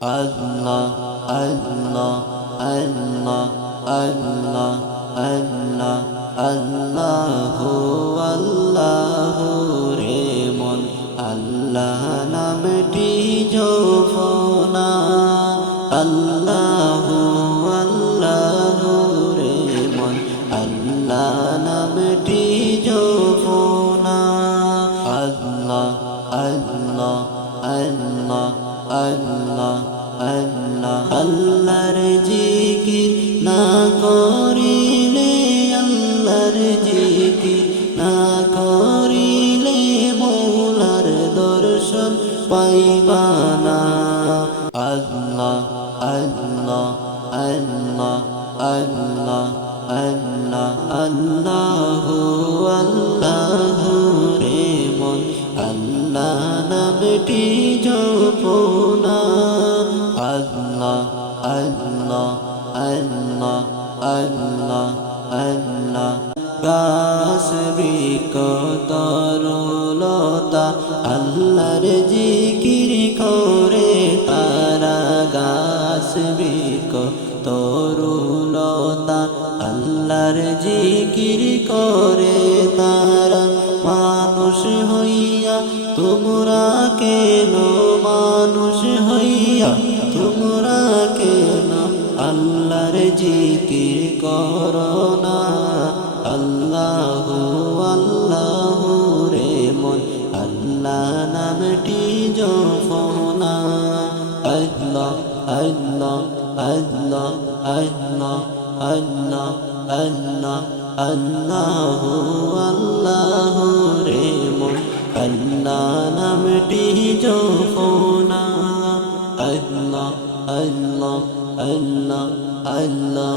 Allah, Allah, Allah, Allah, Allah, Allahu, Allahu রে মন আল্লাহ নামটি জপনা আল্লাহু আল্লাহু রে মন আল্লাহ নামটি জপনা আল্লাহ আল্লাহ আল্লাহ আল্লাহ আল্লাহ আল্লাহর জিকির না করিলে আল্লাহর জিকির না করিলে মৌলার দর্শন পাইবা না আল্লাহ আল্লাহ আল্লাহ আল্লাহ আল্লাহ আল্লাহু আল্লাহু রে মন আল্লাহ নামটি জপনা আল্লাহ আল্লাহ আল্লাহ আল্লাহ আল্লাহ গাছ বৃক্ষ তরুলতা আল্লাহর জিকির করে তারা গাছ বৃক্ষ তরুলতা আল্লাহর জিকির করে তারা মানুষ হইয়া তোমরা কেন মানুষ হইয়া তোমরা কেন আল্লাহর জিকির করো না আল্লাহু আল্লাহু রে মন আল্লাহ নামটি জপনা আল্লাহ আল্লাহ আল্লাহ আল্লাহ আল্লাহ আল্লাহ আল্লাহু আল্লাহু রে মন আল্লাহ নামটি জপনা আল্লাহ আল্লাহ আল্লাহ আল্লাহ